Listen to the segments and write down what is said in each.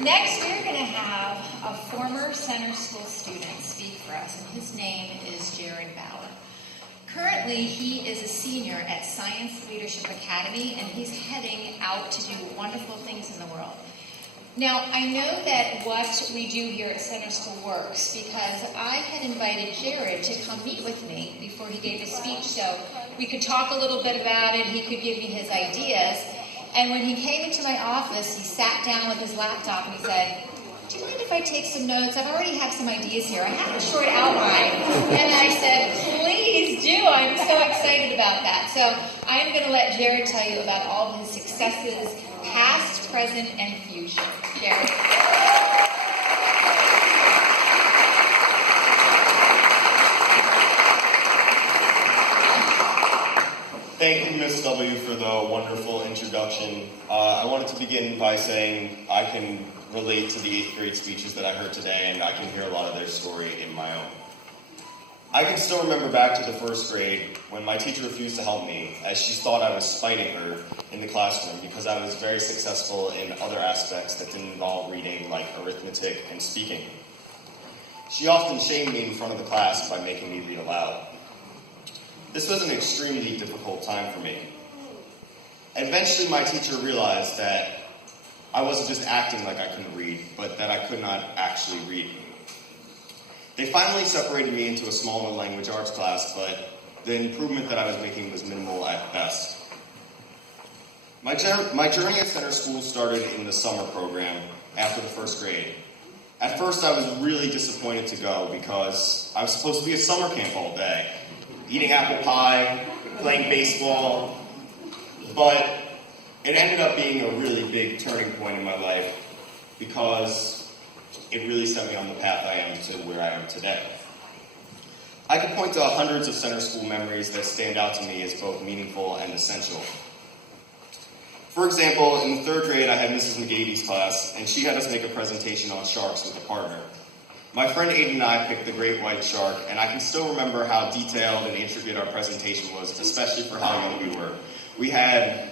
Next, we're going to have a former center school student speak for us, and his name is Jared Bauer. Currently, he is a senior at Science Leadership Academy, and he's heading out to do wonderful things in the world. Now, I know that what we do here at Center School works because I had invited Jared to come meet with me before he gave his speech, so we could talk a little bit about it, he could give me his ideas. And when he came into my office, he sat down with his laptop and he said, "Do you mind if I take some notes? I've already have some ideas here. I have a short outline." And I said, "Please do. I'm so excited about that." So I'm going to let Jared tell you about all of his successes, past, present, and future. Jared. Thank you, Ms. W, for the wonderful introduction. I wanted to begin by saying I can relate to the 8th grade speeches that I heard today, and I can hear a lot of their story in my own. I can still remember back to the 1st grade when my teacher refused to help me, as she thought I was spiting her in the classroom because I was very successful in other aspects that didn't involve reading, like arithmetic and speaking. She often shamed me in front of the class by making me read aloud. This was an extremely difficult time for me. Eventually, my teacher realized that I wasn't just acting like I couldn't read, but that I could not actually read. They finally separated me into a smaller language arts class, but the improvement that I was making was minimal at best. My journey at Center School started in the summer program after the 1st grade. At first, I was really disappointed to go because I was supposed to be at summer camp all day, eating apple pie, playing baseball, but it ended up being a really big turning point in my life because it really set me on the path I am to where I am today. I could point to hundreds of Center School memories that stand out to me as both meaningful and essential. For example, in the 3rd grade, I had Mrs. McGady's class, and she had us make a presentation on sharks with a partner. My friend Aiden and I picked the great white shark, and I can still remember how detailed and intricate our presentation was, especially for how young we were. We had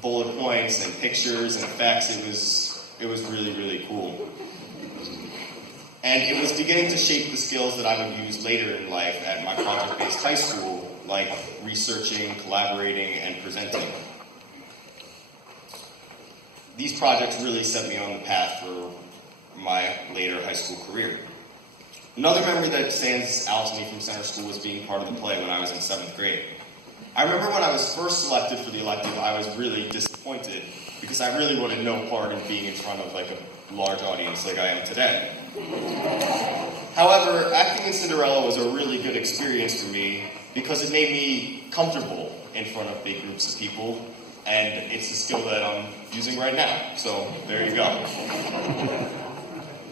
bullet points and pictures and effects. It was really, really cool. And it was beginning to shape the skills that I would use later in life at my project-based high school, like researching, collaborating, and presenting. These projects really set me on the path for my later high school career. Another memory that stands out to me from Center School was being part of the play when I was in 7th grade. I remember when I was first selected for the elective, I was really disappointed because I really wanted no part in being in front of like a large audience like I am today. However, acting in Cinderella was a really good experience for me because it made me comfortable in front of big groups of people, and it's a skill that I'm using right now, so there you go.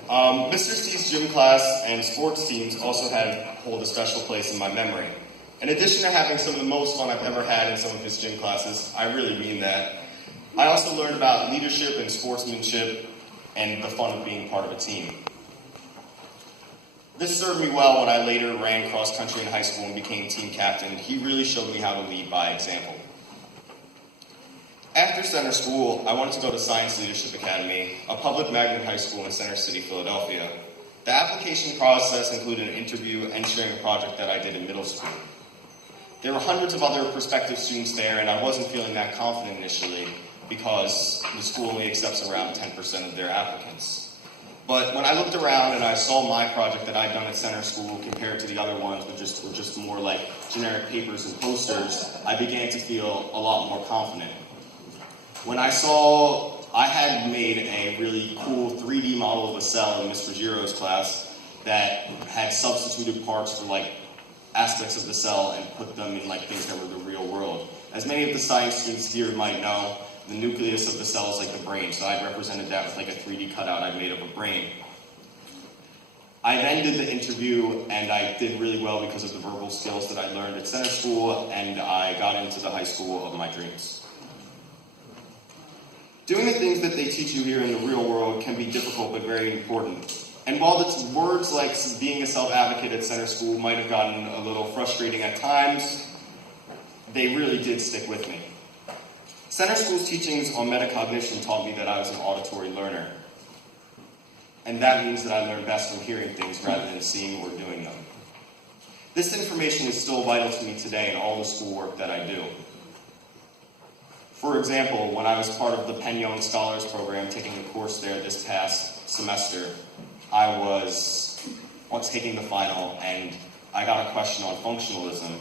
Mr. C's gym class and sports teams also hold a special place in my memory. In addition to having some of the most fun I've ever had in some of his gym classes, I really mean that, I also learned about leadership and sportsmanship and the fun of being part of a team. This served me well when I later ran cross country in high school and became team captain. He really showed me how to lead by example. After Center School, I wanted to go to Science Leadership Academy, a public magnet high school in Center City, Philadelphia. The application process included an interview and sharing a project that I did in middle school. There were hundreds of other prospective students there, and I wasn't feeling that confident initially because the school only accepts around 10% of their applicants. But when I looked around and I saw my project that I'd done at Center School compared to the other ones, which were just more like generic papers and posters, I began to feel a lot more confident. When I saw I had made a really cool 3D model of a cell in Mr. Giro's class that had substituted parts for like aspects of the cell and put them in like things that were the real world. As many of the science students here might know, the nucleus of the cell is like the brain, so I represented that with like a 3D cutout I made of a brain. I then did the interview, and I did really well because of the verbal skills that I learned at Center School, and I got into the high school of my dreams. Doing the things that they teach you here in the real world can be difficult but very important. And while the words like being a self-advocate at Center School might have gotten a little frustrating at times, they really did stick with me. Center School's teachings on metacognition taught me that I was an auditory learner. and that means that I learn best from hearing things rather than seeing or doing them. This information is still vital to me today in all the schoolwork that I do. For example, when I was part of the Penn Young Scholars Program taking a course there this past semester, I was taking the final and I got a question on functionalism.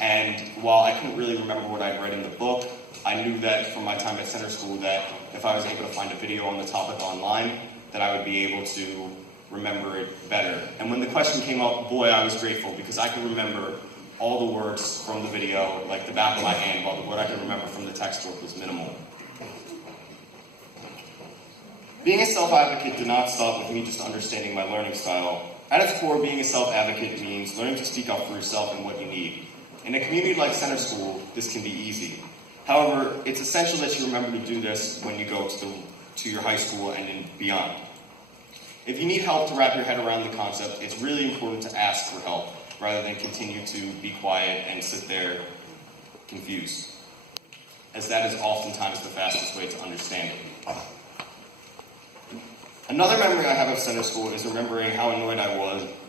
And while I couldn't really remember what I'd read in the book, I knew that from my time at center school that if I was able to find a video on the topic online, that I would be able to remember it better. And when the question came up, boy, I was grateful because I could remember all the words from the video, like the back of my hand, while what I could remember from the textbook was minimal. Being a self-advocate did not stop with me just understanding my learning style. At its core, being a self-advocate means learning to speak up for yourself and what you need. In a community like center school, this can be easy. However, it's essential that you remember to do this when you go to your high school and beyond. If you need help to wrap your head around the concept, it's really important to ask for help rather than continue to be quiet and sit there confused, as that is oftentimes the fastest way to understand it. Another memory I have of center school is remembering how annoyed I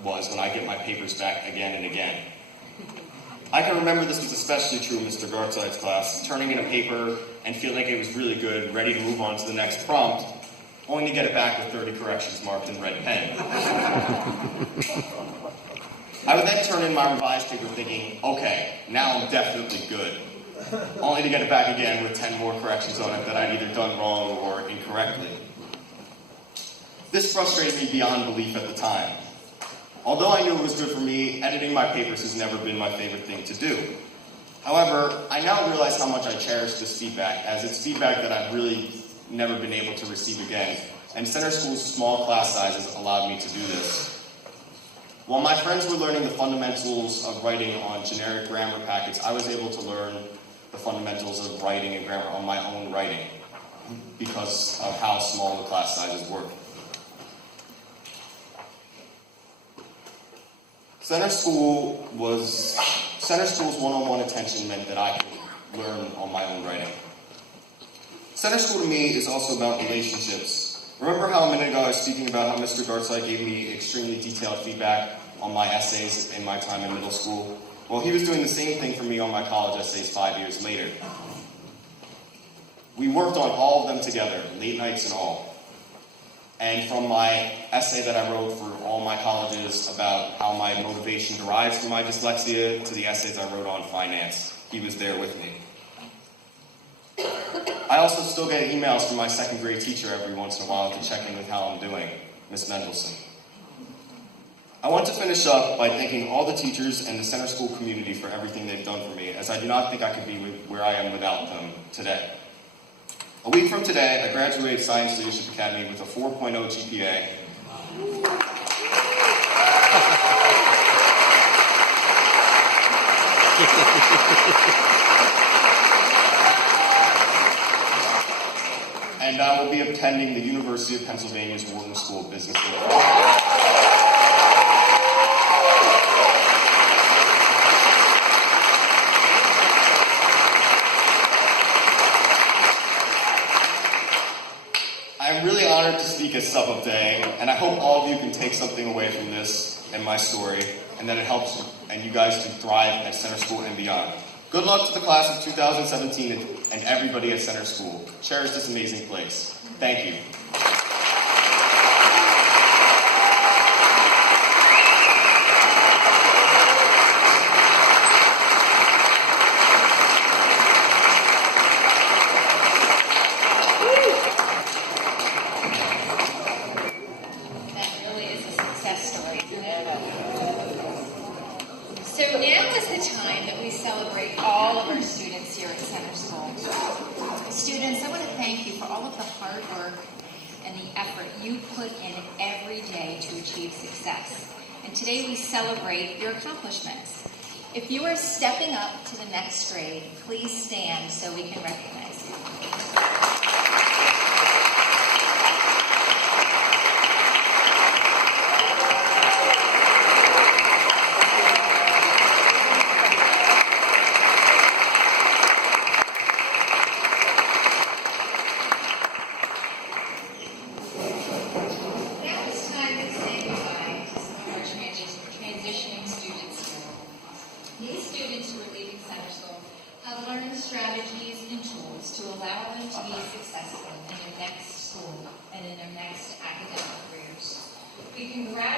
was when I get my papers back again and again. I can remember this was especially true in Mr. Gartside's class, turning in a paper and feeling like it was really good, ready to move on to the next prompt, only to get it back with 30 corrections marked in red pen. I would then turn in my revised paper thinking, okay, now I'm definitely good, only to get it back again with 10 more corrections on it that I'd either done wrong or incorrectly. This frustrated me beyond belief at the time. Although I knew it was good for me, editing my papers has never been my favorite thing to do. However, I now realize how much I cherish this feedback, as it's feedback that I've really never been able to receive again, and center school's small class sizes allowed me to do this. While my friends were learning the fundamentals of writing on generic grammar packets, I was able to learn the fundamentals of writing and grammar on my own writing because of how small the class sizes were. Center school's one-on-one attention meant that I could learn on my own writing. Center school to me is also about relationships. Remember how a minute ago I was speaking about how Mr. Gartside gave me extremely detailed feedback on my essays in my time in middle school? Well, he was doing the same thing for me on my college essays 5 years later. We worked on all of them together, late nights and all. And from my essay that I wrote for all my colleges about how my motivation derives from my dyslexia to the essays I wrote on finance, he was there with me. I also still get emails from my second grade teacher every once in a while to check in with how I'm doing, Miss Mendelson. I want to finish up by thanking all the teachers and the center school community for everything they've done for me, as I do not think I could be where I am without them today. A week from today, I graduate Science Leadership Academy with a 4.0 GPA. And I will be attending the University of Pennsylvania's Wharton School of Business. I'm really honored to speak at Sub Day, and I hope all of you can take something away from this and my story, and that it helps and you guys to thrive at center school and beyond. Good luck to the class of 2017 and everybody at center school. Cherish this amazing place. Thank you. So now is the time that we celebrate all of our students here at Center School. Students, I want to thank you for all of the hard work and the effort you put in every day to achieve success. And today we celebrate your accomplishments. If you are stepping up to the next grade, please stand so we can recognize you. Now These students who are leaving center school have learned strategies and tools to allow them to be successful in their next school and in their next academic careers. We congratulate